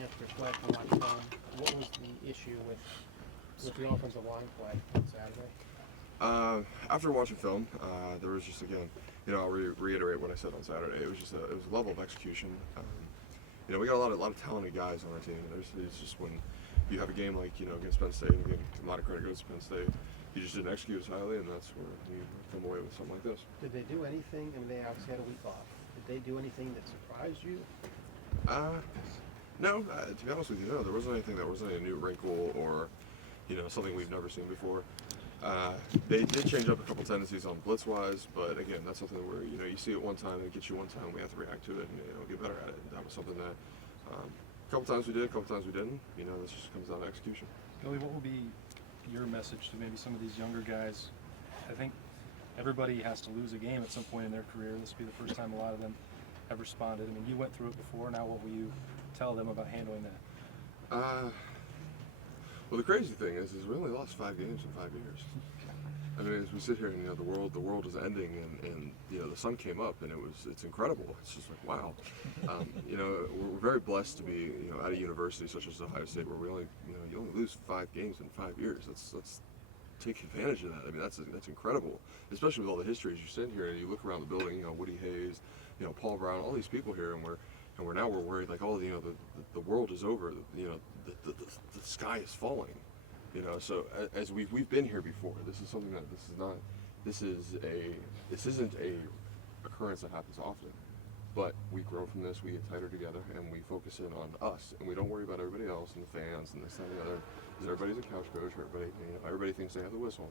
chance to reflect and watch film, what was the issue with the offensive line play on Saturday? After watching film, there was just again, I'll reiterate what I said on Saturday. It was just it was a level of execution. We got a lot of talented guys on our team. It's just when you have a game like against Penn State, and again, a lot of credit goes to Penn State. You just didn't execute as highly, and that's where you come away with something like this. Did they do anything? I mean, they obviously had a week off. Did they do anything that surprised you? No. To be honest with you, no. There wasn't anything. There wasn't a new wrinkle or something we've never seen before. They did change up a couple tendencies on blitz-wise, but again, that's something where you see it one time, it gets you one time, we have to react to it and get better at it. And that was something that a couple times we did, a couple times we didn't. This just comes down to execution. Billy, what will be your message to maybe some of these younger guys? I think everybody has to lose a game at some point in their career. This will be the first time a lot of them have responded. I mean, you went through it before. Now, what will you tell them about handling that? Well, the crazy thing is we only lost 5 games in 5 years. I mean, as we sit here and the world is ending, and the sun came up, and it's incredible. It's just like wow. We're very blessed to be at a university such as Ohio State, where we only you only lose 5 games in 5 years. Let's take advantage of that. I mean, that's incredible, especially with all the history. As you sit here and you look around the building, Woody Hayes, Paul Brown, all these people here, and we're worried like the world is over. The sky is falling. So as we've been here before. This is something that this isn't a occurrence that happens often. But we grow from this, we get tighter together, and we focus in on us, and we don't worry about everybody else and the fans and this and the other. Because everybody's a couch coach, everybody thinks they have the whistle,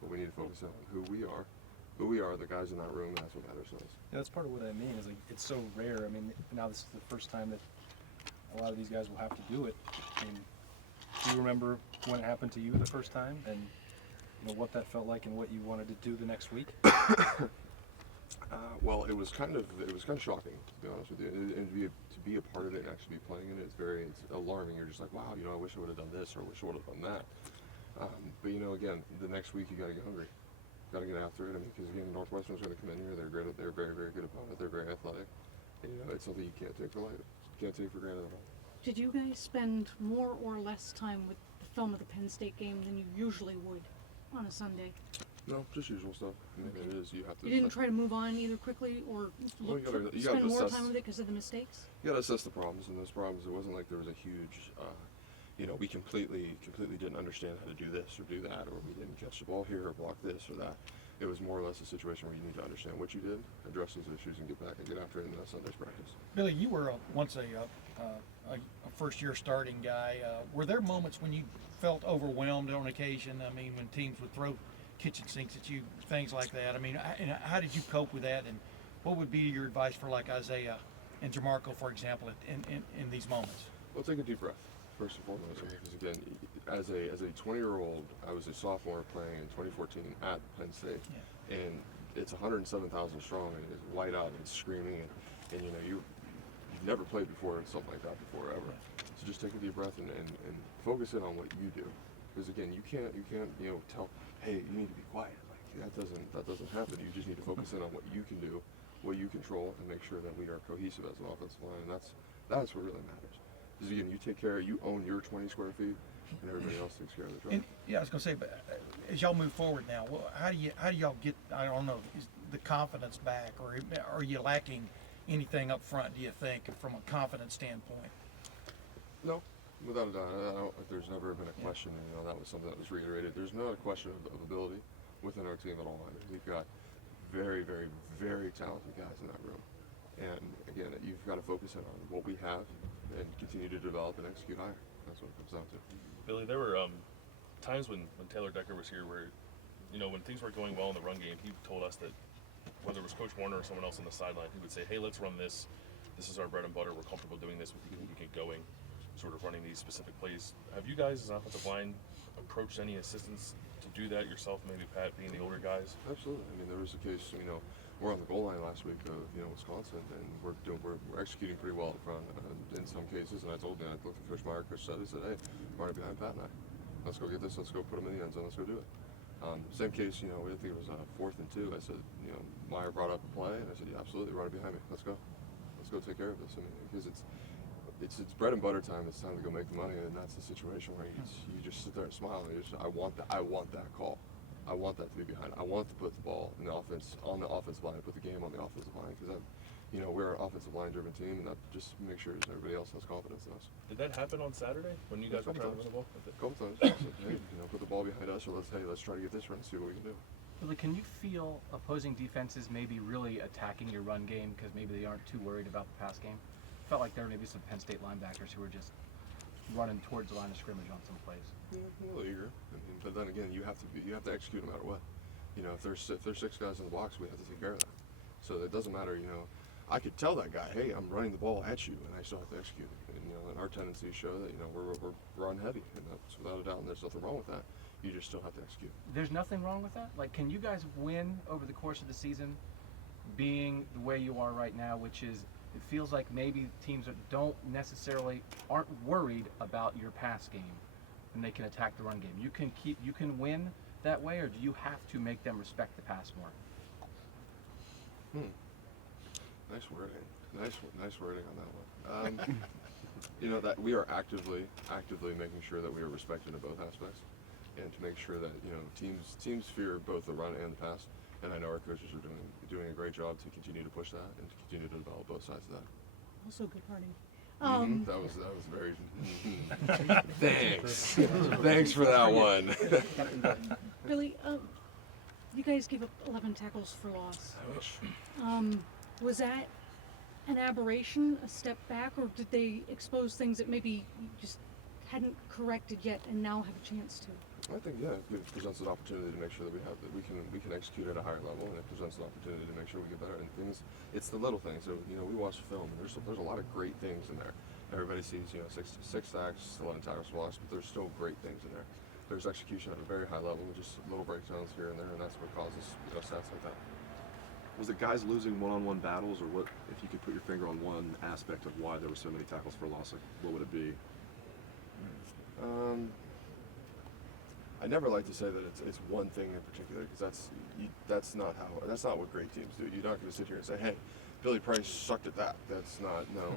but we need to focus in on who we are, the guys in that room, and that's what matters most. Yeah, that's part of what I mean. Is like it's so rare. I mean, now this is the first time that a lot of these guys will have to do it. I mean, do you remember when it happened to you the first time, and what that felt like, and what you wanted to do the next week? Well, it was kind of shocking, to be honest with you, and to be a part of it and actually be playing in it, it's alarming. You're just like, wow, I wish I would have done this, or I wish I would have done that. But again, the next week you got to get hungry, got to get after it. I mean, because again, Northwestern's going to come in here. They're great. They're very, very good opponent. They're very athletic. And, it's something you can't take for granted at all. Did you guys spend more or less time with the film of the Penn State game than you usually would on a Sunday? No, just usual stuff. I mean, Okay. it is. You have to. You didn't try to move on either quickly or spend more time with it because of the mistakes? You got to assess the problems, and those problems. It wasn't like there was a huge. We completely didn't understand how to do this or do that, or we didn't catch the ball here or block this or that. It was more or less a situation where you need to understand what you did, address those issues, and get back and get after it in Sunday's practice. Billy, you were once a first-year starting guy. Were there moments when you felt overwhelmed on occasion? I mean, when teams would throw kitchen sinks at you, things like that. I mean, how did you cope with that, and what would be your advice for like Isaiah and Jamarco, for example, in these moments? Well, take a deep breath first and foremost, because again, as a 20-year-old, I was a sophomore playing in 2014 at Penn State, and it's 107,000 strong, and it's white out and it's screaming, and you've never played before and something like that before ever. So just take a deep breath and focus in on what you do, because again, you can't tell, hey, you need to be quiet. Like that doesn't happen. You just need to focus in on what you can do, what you control, and make sure that we are cohesive as an offensive line, and that's what really matters. Because again, you own your 20 square feet, and everybody else takes care of the job. I was going to say, but as y'all move forward now, how do y'all get, I don't know, is the confidence back, or are you lacking anything up front, do you think, from a confidence standpoint? No, without a doubt. There's never been a question, that was something that was reiterated. There's not a question of ability within our team at all. I mean, we've got very, very, very talented guys in that room. And again, you've got to focus in on what we have and continue to develop and execute higher. That's what it comes down to. Billy, there were times when Taylor Decker was here where, when things were going well in the run game, he told us that whether it was Coach Warner or someone else on the sideline, he would say, hey, let's run this. This is our bread and butter. We're comfortable doing this. We can get going, sort of running these specific plays. Have you guys as an offensive line approached any assistants to do that yourself, maybe Pat being the older guys? Absolutely. I mean, there was a case, we're on the goal line last week of Wisconsin, and we're executing pretty well up front in some cases. And I looked at Coach Meyer, Coach said, hey, we're running behind Pat and I. Let's go get this. Let's go put him in the end zone. Let's go do it. Same case, I think it was 4th and 2. I said, Meyer brought up a play, and I said, yeah, absolutely, run it behind me. Let's go take care of this. I mean, because it's bread and butter time. It's time to go make the money, and that's the situation where you just sit there and smile. And I want that call. I want that to be behind. I want to put the ball in the offense on the offensive line, put the game on the offensive line, because we're an offensive line driven team, and that just makes sure everybody else has confidence in us. Did that happen on Saturday when you guys were trying to win the ball? A couple times. I said, hey, put the ball behind us, or let's try to get this run and see what we can do. Billy, can you feel opposing defenses maybe really attacking your run game because maybe they aren't too worried about the pass game? Felt like there were maybe some Penn State linebackers who were just running towards the line of scrimmage on some plays. Yeah, a little eager, but then again, you have to execute no matter what. If there's 6 guys in the box, we have to take care of that. So it doesn't matter. I could tell that guy, hey, I'm running the ball at you, and I still have to execute it. And our tendencies show that we're run heavy, and that's without a doubt. And there's nothing wrong with that. You just still have to execute. There's nothing wrong with that? Like, can you guys win over the course of the season being the way you are right now, which is it feels like maybe teams that aren't worried about your pass game and they can attack the run game. You can win that way, or do you have to make them respect the pass more? Nice wording. Nice wording on that one. That we are actively making sure that we are respected in both aspects, and to make sure that teams fear both the run and the pass. And I know our coaches are doing a great job to continue to push that and to continue to develop both sides of that. Also good parting. That was very. Thanks. Thanks for that one. Billy, you guys gave up 11 tackles for loss. Was that an aberration, a step back, or did they expose things that maybe you just hadn't corrected yet and now have a chance to? I think it presents an opportunity to make sure that we can execute at a higher level, and it presents an opportunity to make sure we get better. And it's the little things. So we watch the film, and there's a lot of great things in there. Everybody sees 6 sacks, 11 tackles for loss, but there's still great things in there. There's execution at a very high level, and just little breakdowns here and there, and that's what causes stats like that. Was it guys losing one-on-one battles, or what? If you could put your finger on one aspect of why there were so many tackles for loss, like, what would it be? I never like to say that it's one thing in particular, because that's not what great teams do. You're not going to sit here and say, hey, Billy Price sucked at that. That's not, no.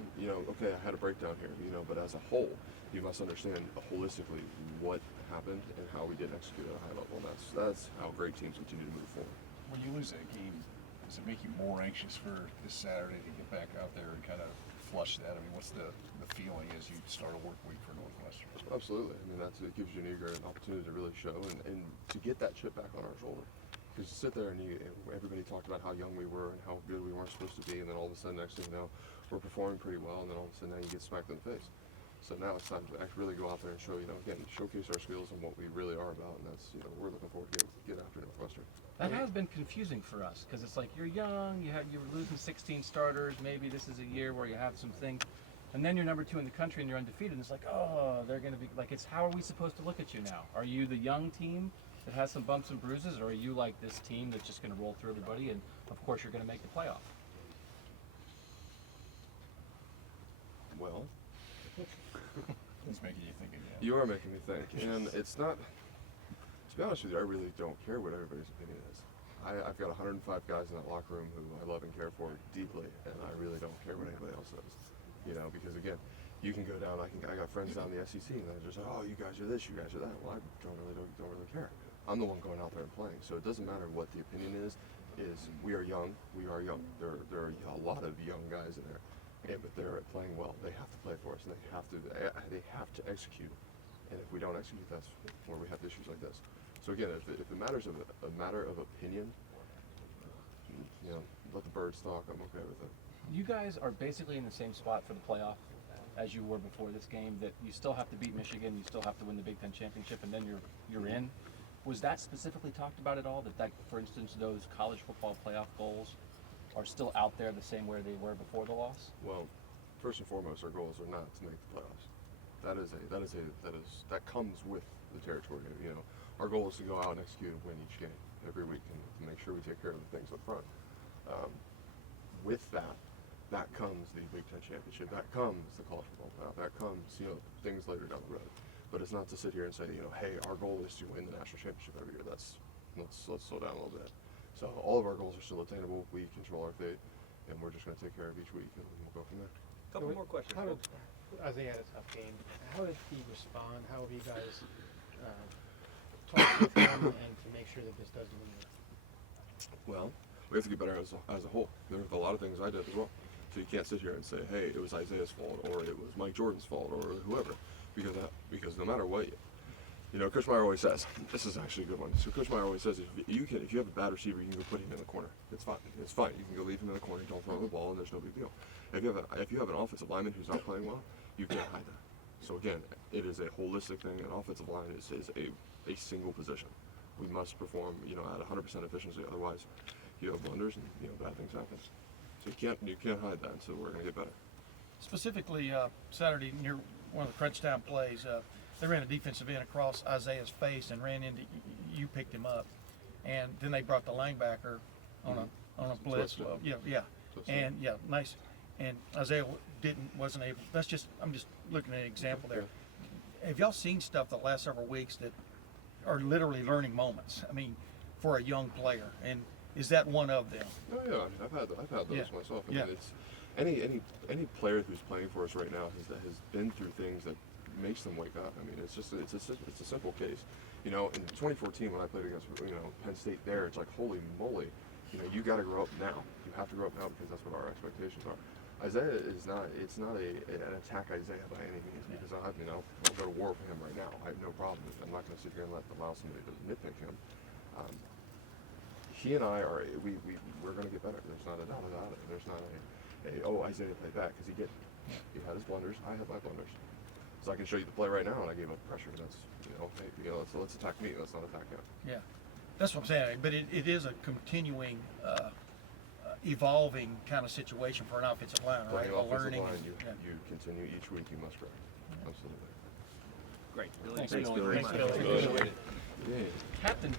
Okay, I had a breakdown here, but as a whole, you must understand holistically what happened and how we did execute at a high level. And that's how great teams continue to move forward. When you lose that game, does it make you more anxious for this Saturday to get back out there and kind of flush that? I mean, what's the feeling as you start a work week for Northwestern? Absolutely. I mean, it gives you an opportunity to really show and to get that chip back on our shoulder. Because you sit there and everybody talked about how young we were and how good we weren't supposed to be, and then all of a sudden, next thing you know, we're performing pretty well, and then all of a sudden now you get smacked in the face. So now it's time to really go out there and show, again, showcase our skills and what we really are about, and that's, we're looking forward to get after Northwestern. That has been confusing for us because it's like you're young, you're losing 16 starters. Maybe this is a year where you have some things, and then you're number 2 in the country and you're undefeated. And it's like, oh, they're going to be like, how are we supposed to look at you now? Are you the young team that has some bumps and bruises, or are you like this team that's just going to roll through everybody and of course you're going to make the playoff? Well, It's making you think again. you are making me think, and it's not. To be honest with you, I really don't care what everybody's opinion is. I've got 105 guys in that locker room who I love and care for deeply, and I really don't care what anybody else says. Because again, you can go down. I got friends down in the SEC, and they're just like, oh, you guys are this, you guys are that. Well, I don't really care. I'm the one going out there and playing, so it doesn't matter what the opinion is. We are young. We are young. There are a lot of young guys in there. Yeah, but they're playing well. They have to play for us, and they have to execute. And if we don't execute, that's where we have issues like this. So again, if it matters of a matter of opinion, let the birds talk. I'm okay with it. You guys are basically in the same spot for the playoff as you were before this game. That you still have to beat Michigan, you still have to win the Big Ten championship, and then you're in. Was that specifically talked about at all? That for instance, those college football playoff goals are still out there the same way they were before the loss? Well, first and foremost, our goals are not to make the playoffs. That comes with the territory. Our goal is to go out and execute and win each game every week, and to make sure we take care of the things up front. With that comes the Big Ten championship. That comes the college football playoff. That comes things later down the road. But it's not to sit here and say hey, our goal is to win the national championship every year. Let's slow down a little bit. So all of our goals are still attainable. We control our fate, and we're just going to take care of each week, and we'll go from there. Couple more questions. How did Isaiah had a tough game. How did he respond? How have you guys talked with him and to make sure that this doesn't linger? Well, we have to get better as a whole. There were a lot of things I did as well. So you can't sit here and say, hey, it was Isaiah's fault, or it was Mike Jordan's fault, or whoever, because no matter what, you know, Coach Meyer always says, this is actually a good one. So Coach Meyer always says, if you have a bad receiver, you can go put him in the corner. It's fine. It's fine. You can go leave him in the corner. Don't throw him the ball, and there's no big deal. If you have an offensive lineman who's not playing well, you can't hide that. So again, it is a holistic thing. An offensive line is a single position. We must perform, you know, at 100% efficiency. Otherwise, you have blunders and, you know, bad things happen. So you can't hide that. So we're gonna get better. Specifically, Saturday near one of the crunch time plays, they ran a defensive end across Isaiah's face and ran into you, picked him up, and then they brought the linebacker on a blitz. Twisted. Yeah, Twisted. and yeah, nice. And Isaiah wasn't able. I'm just looking at an example there. Have y'all seen stuff the last several weeks that are literally learning moments? I mean, for a young player, and is that one of them? Oh yeah, I mean, I've had those Yeah. myself. I Yeah. mean, it's any player who's playing for us right now has been through things that makes them wake up. I mean, it's a simple case. You know, in 2014 when I played against Penn State, there it's like holy moly, you know, you got to grow up now. You have to grow up now because that's what our expectations are. Isaiah is not. It's not an attack Isaiah by any means because I'll go to war for him right now. I have no problem. I'm not going to sit here and allow somebody to nitpick him. He and I we're going to get better. There's not a doubt about it. There's not Isaiah played back because he had his blunders. I had my blunders. So I can show you the play right now, and I gave up pressure. That's hey, let's attack me. Let's not attack him. Yeah, that's what I'm saying. But it is a continuing, evolving kind of situation for an offensive line, right? Playing offensive Learning. line, Yeah. you continue each week. You must grow. Absolutely. Great. Billy, Thanks, thanks Billy. very Thanks, much. Billy. Yeah. Captain